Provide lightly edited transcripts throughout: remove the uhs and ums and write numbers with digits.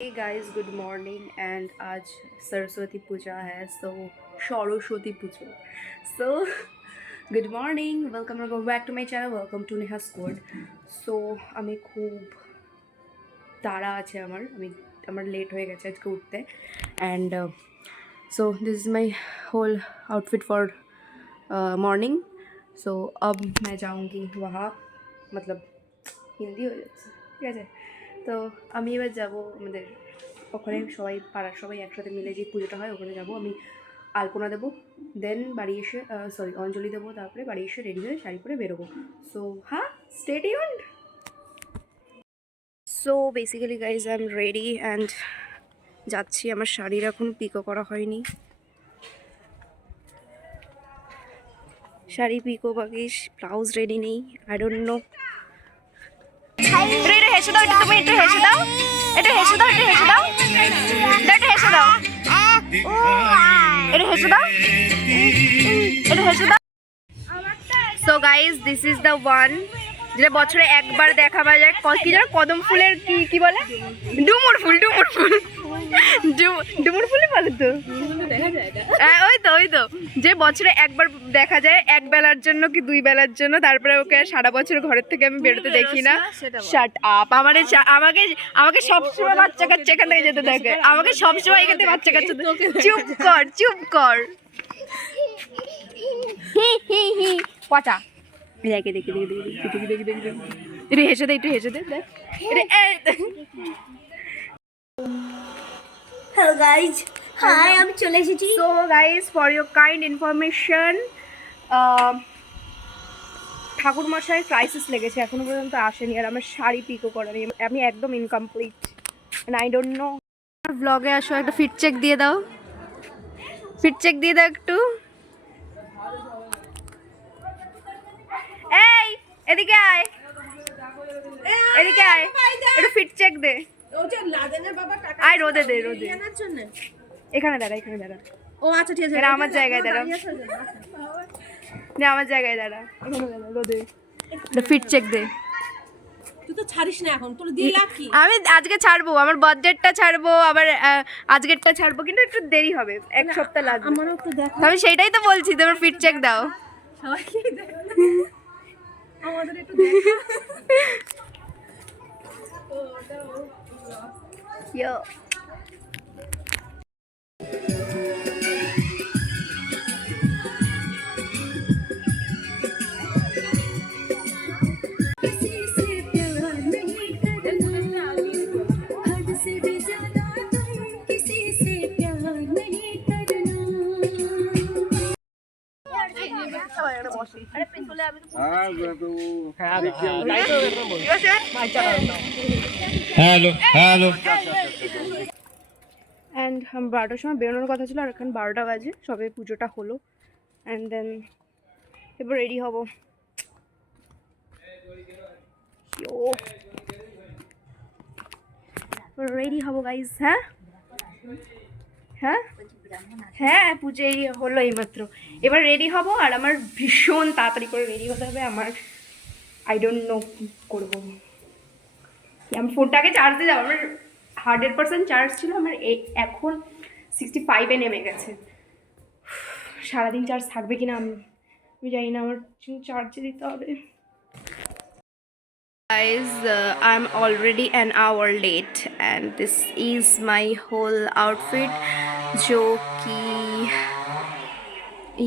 Hey guys, good morning and आज सरस्वती पूजा है सरस्वती पूजा so good morning, welcome back to my channel, welcome to Neha Squad. So আমি খুব তাড়া আছে আমার লেট হয়ে গেছে আজকে উঠতে and so this is my whole outfit for morning. So अब मैं जाऊँगी वहाँ मतलब হিন্দি হয়ে যাচ্ছে ঠিক আছে। তো আমি এবার যাবো আমাদের ওখানে সবাই পাড়ার সবাই একসাথে মিলে যে পুজোটা হয় ওখানে যাবো। আমি আলপনা দেবো, দেন বাড়ি এসে অঞ্জলি দেবো, তারপরে বাড়ি এসে রেডি হয়ে শাড়ি পরে বেরোবো। সো হ্যাঁ, stay tuned. So basically guys I am ready and যাচ্ছি। আমার শাড়ির এখন পিকো করা হয়নি, শাড়ি পিকো বাকি, ব্লাউজ রেডি নেই, আই ডোন্ট নো। এটা হেসে দাও, তুমি একটু হেসে দাও, এটা হেসে দাও, এটা হেসে দাও, এটা হেসে দাও, এটা হেসে দাও, এটা হেসে দাও। So guys this is the one যেটা বছরে একবার দেখা পাওয়া যায়। কি জানো কদম ফুলের কি বলে, ডুমুর ফুল, ডুমুর ফুল, ডুমুর ফুলই বলে তো। হ্যাঁ ওই তো যে বছরে একবার দেখা যায়, এক বেলার জন্য কি দুই বেলার জন্য, তারপরে ওকে সারা বছর ঘরের থেকে আমি বেরোতে দেখি না। Shut up. আমাকে সবসময় বাচ্চা কাচ্চা এখান থেকে যেতে থাকে, আমাকে সবসময় এখান থেকে বাচ্চা কাচ্চা। চুপ কর, চুপ কর। হি হি হি পচা। দেখে দেখি দেখি দেখি দেখি দেখি দেখি একটু হেসে দে, একটু হেসে দে। Hello guys, hi, আমি চলে এসেছি। So guys, for your kind information, ঠাকুর মশাই ক্রাইসিস লেগেছে, এখনো পর্যন্ত আসেনি আর আমার শাড়ি পিকো করা নেই, আমি একদম incomplete and I don't know. ব্লগে আসো, একটা ফিট চেক দিয়ে দাও, ফিট চেক দিয়ে দাও একটু। এই এদিকে আয়, এদিকে আয়, একটু ফিট চেক দে। আয় রোদে দে, রোদে এখানে দাঁড়া, এখানে দাঁড়া। ও আচ্ছা ঠিক আছে, এটা আমার জায়গায় দাঁড়া, না আমার জায়গায় দাঁড়া, এখানে দাঁড়া রোদে। এটা ফিট চেক দে। তুই তো ছাড়িস না এখন, তোর দিয়ে লাভ কি? আমি আজকে ছাড়বো, আমার বার্থডেটা ছাড়বো, আবার আজকেরটা ছাড়বো, কিন্তু একটু দেরি হবে, এক সপ্তাহ লাগবে। আমারও একটু দেখো। আমি সেইটাই তো বলছি, তোমার ফিট চেক দাও। সবাইকে দেখো, আমাদের একটু দেখো। Yo. Hello hello. অ্যান্ড 12টার সময় বেরোনোর কথা ছিল, আর এখন 12টা বাজে, সবে পুজোটা হলো। অ্যান্ড দেন এবার রেডি হব। রেডি হব গাইজ। হ্যাঁ হ্যাঁ হ্যাঁ, পুজো এই হলো এইমাত্র, এবার রেডি হব। আর আমার ভীষণ তাড়াতাড়ি করে রেডি হতে হবে, আমার আই ডোন্ট নো কী করবো। আমার ফোনটাকে চার্জ দিয়ে যাবো, আমার 100% চার্জ ছিল, আমার এখন 65-এ নেমে গেছে। সারাদিন চার্জ থাকবে কিনা আমি জানি না, আমার চার্জে দিতে হবে। Guys, I'm already an hour late and this is my whole outfit, जो कि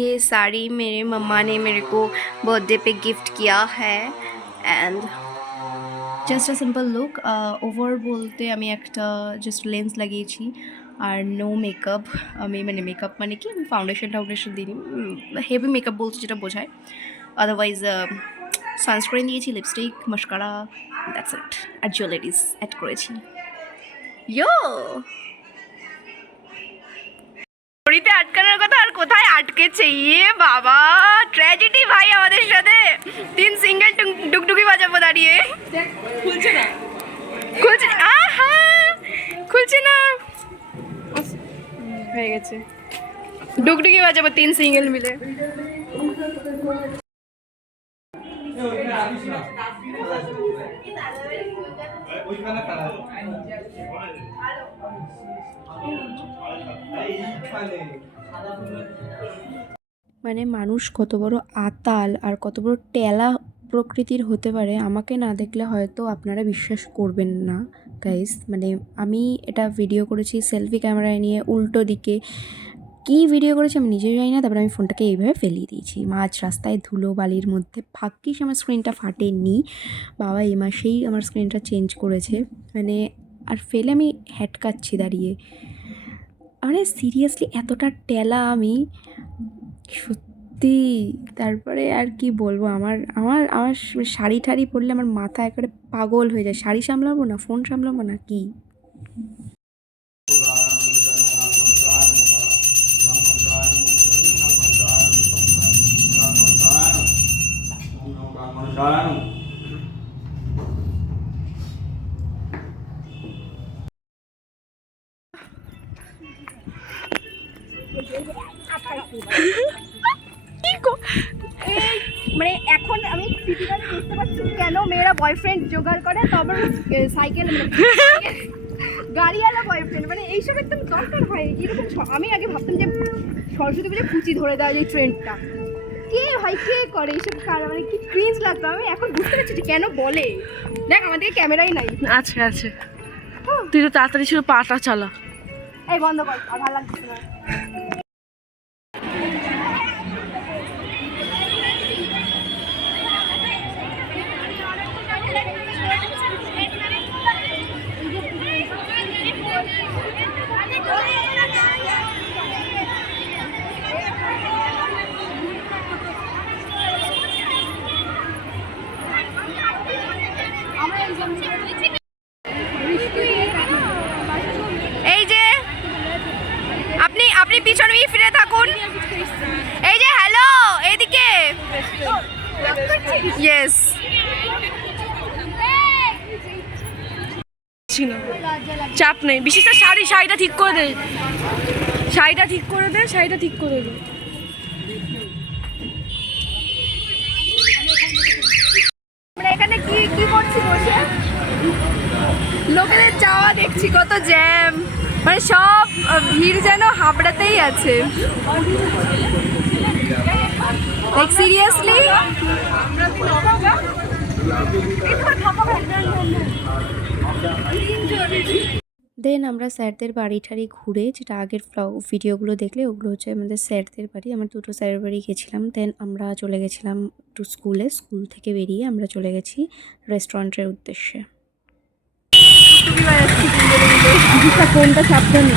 ये साड़ी मेरे मम्मा ने मेरे को बर्थडे पे गिफ्ट किया है and just a simple look. Over বলতে আমি একটা জাস্ট লেন্স লাগিয়েছি আর নো মেকআপ। আমি মেকআপ মানে কি, আমি ফাউন্ডেশন দিইনি, হেভি মেকআপ বলতে যেটা বোঝায়। আদারওয়াইজ সানস্ক্রিন দিয়েছি, লিপস্টিক, মাস্কারা, দ্যাটস ইট। আর জুয়েলারিজ অ্যাড করেছি। ইয়ো ঘড়িতে আটকানোর কথা, আর কোথায় আটকেছে, ইয়ে বাবা ট্র্যাজেডি ভাই আমাদের সাথে। 3 সিঙ্গেল ডুগডুগি বাজাবো দাঁড়িয়ে, খুলছে না, খুলছে না, আহা খুলছে না, হয়ে গেছে। ডুগডুগি বাজাবো 3 সিঙ্গেল মিলে। ওইখানে মানে মানুষ কত বড় আতাল আর কত বড় টেলা প্রকৃতির হতে পারে আমাকে না দেখলে হয়তো আপনারা বিশ্বাস করবেন না গাইস। মানে আমি এটা ভিডিও করেছি সেলফি ক্যামেরায় নিয়ে উল্টো দিকে, কী ভিডিও করেছি আমি নিজেই জানি না। তারপরে আমি ফোনটাকে এইভাবে ফেলিয়ে দিয়েছি মাঝ রাস্তায় ধুলো বালির মধ্যে। ভাগ্যিস আমার স্ক্রিনটা ফাটেনি, বাবা এই মাসেই আমার স্ক্রিনটা চেঞ্জ করেছে। মানে আর ফেলে আমি হ্যাটকাচ্ছি দাঁড়িয়ে। মানে সিরিয়াসলি এতটা টেলা আমি, সত্যি। তারপরে আর কি বলবো, আমার আমার আমার শাড়ি ঠাড়ি পরলে আমার মাথা একেবারে পাগল হয়ে যায়। শাড়ি সামলাবো না ফোন সামলাবো না কি। মানে এখন আমি ফিজিক্যালি বুঝতে পারছি কেন মেয়েরা বয়ফ্রেন্ড জোগাড় করে, তারপর সাইকেল গাড়িওয়ালা বয়ফ্রেন্ড, মানে এইসব একদম দরকার হয় এরকম। আমি আগে ভাবতাম যে সরস্বতী পুজো কুচি ধরে দেওয়া যায় ট্রেন্ডটা, কে ভাই কে করে এইসব কার, মানে কি ক্রিঞ্জ লাগতো। আমি এখন বুঝতে পারছি যে কেন বলে। দেখ আমাদের ক্যামেরাই নাই। আছে আছে, তুই তো তাড়াতাড়ি ছিল পাটা চালা। এই বন্ধ কর, আর ভালো লাগছে না। এই যে আপনি আপনি পিছনে ফিরে থাকুন। এই যে হ্যালো এইদিকে, ইয়েস। চাপ নেই, বিশেষ করে শাড়িটা ঠিক করে দে, শাড়িটা ঠিক করে দে, শাড়িটা ঠিক করে দে। আমরা এখানে কি কি করছি বসে, লোকেদের যাওয়া দেখছি, কত জ্যাম, মানে সব ভিড় যেন হাবড়াতেই আছে। লাইক সিরিয়াসলি দেন আমরা স্যারদের বাড়ি ঠাড়ি ঘুরে, যেটা আগের ভিডিওগুলো দেখলে ওগুলো হচ্ছে আমাদের স্যারদের বাড়ি, আমরা দুটো স্যারের বাড়ি গেছিলাম। দেন আমরা চলে গেছিলাম একটু স্কুলে, স্কুল থেকে বেরিয়ে আমরা চলে গেছি রেস্টুরেন্টের উদ্দেশ্যে। কোনটা সাবধানে,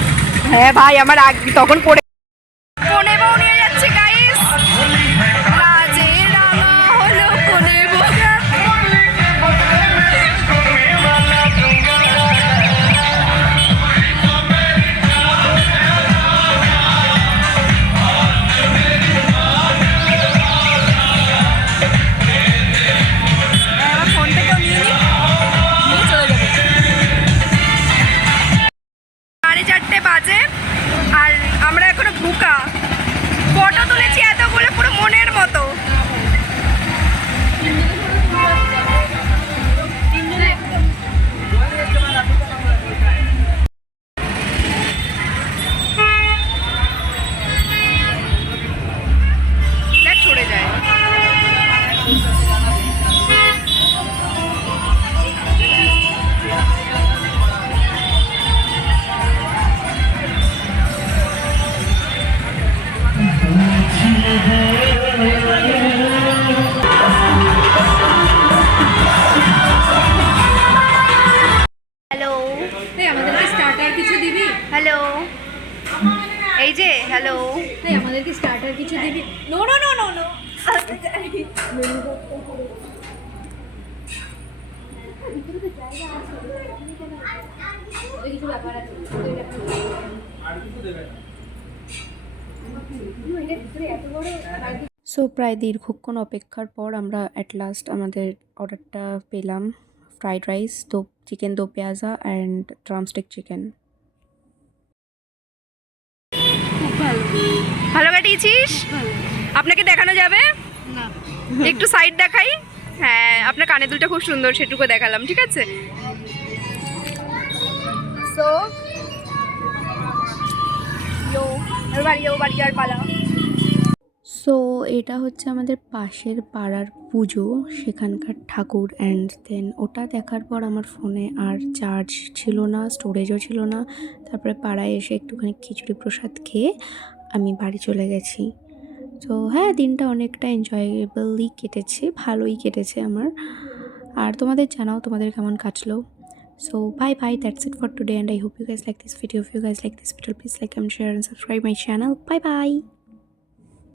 হ্যাঁ ভাই আমার তখন পড়ে কোনে বউ নিয়ে যাচ্ছে গাইস, রাজে রাঙা হলো কোনে বউ। বাজে আর আমরা এখনো ভুকা, ফটো তুলেছি এতগুলো পুরো মনের মতো। ছড়ে যায়। হ্যালো, আমাদেরকে স্টার্টার কিছু দিবি? হ্যালো, এই যে হ্যালো, আমাদেরকে স্টার্টার কিছু দিবি? No no no no no, কিছু ব্যাপার আছে। সো প্রায় দীর্ঘক্ষণ অপেক্ষার পর আমরা অ্যাট লাস্ট আমাদের অর্ডারটা পেলাম। ফ্রাইড রাইস, দো চিকেন দো পেঁয়াজা অ্যান্ড ড্রামস্টিক চিকেন। খুব ভালো, ভালো কাটিয়েছিস? আপনাকে দেখানো যাবে না, একটু সাইড দেখাই। হ্যাঁ আপনার কানে দুলটা খুব সুন্দর, সেটুকু দেখালাম, ঠিক আছে? সো এবার বাড়ি যাবো, বাড়ি যাওয়ার পালা। সো এটা হচ্ছে আমাদের পাশের পাড়ার পুজো, সেখানকার ঠাকুর। অ্যান্ড দেন ওটা দেখার পর আমার ফোনে আর চার্জ ছিল না, স্টোরেজও ছিল না। তারপরে পাড়ায় এসে একটুখানি খিচুড়ি প্রসাদ খেয়ে আমি বাড়ি চলে গেছি। তো হ্যাঁ, দিনটা অনেকটা এনজয়েবলই কেটেছে, ভালোই কেটেছে আমার। আর তোমাদের জানাও তোমাদের কেমন কাটলো। So bye bye, that's it for today, and I hope you guys like this video. If you guys like this video, please like, comment, share and subscribe my channel. Bye bye.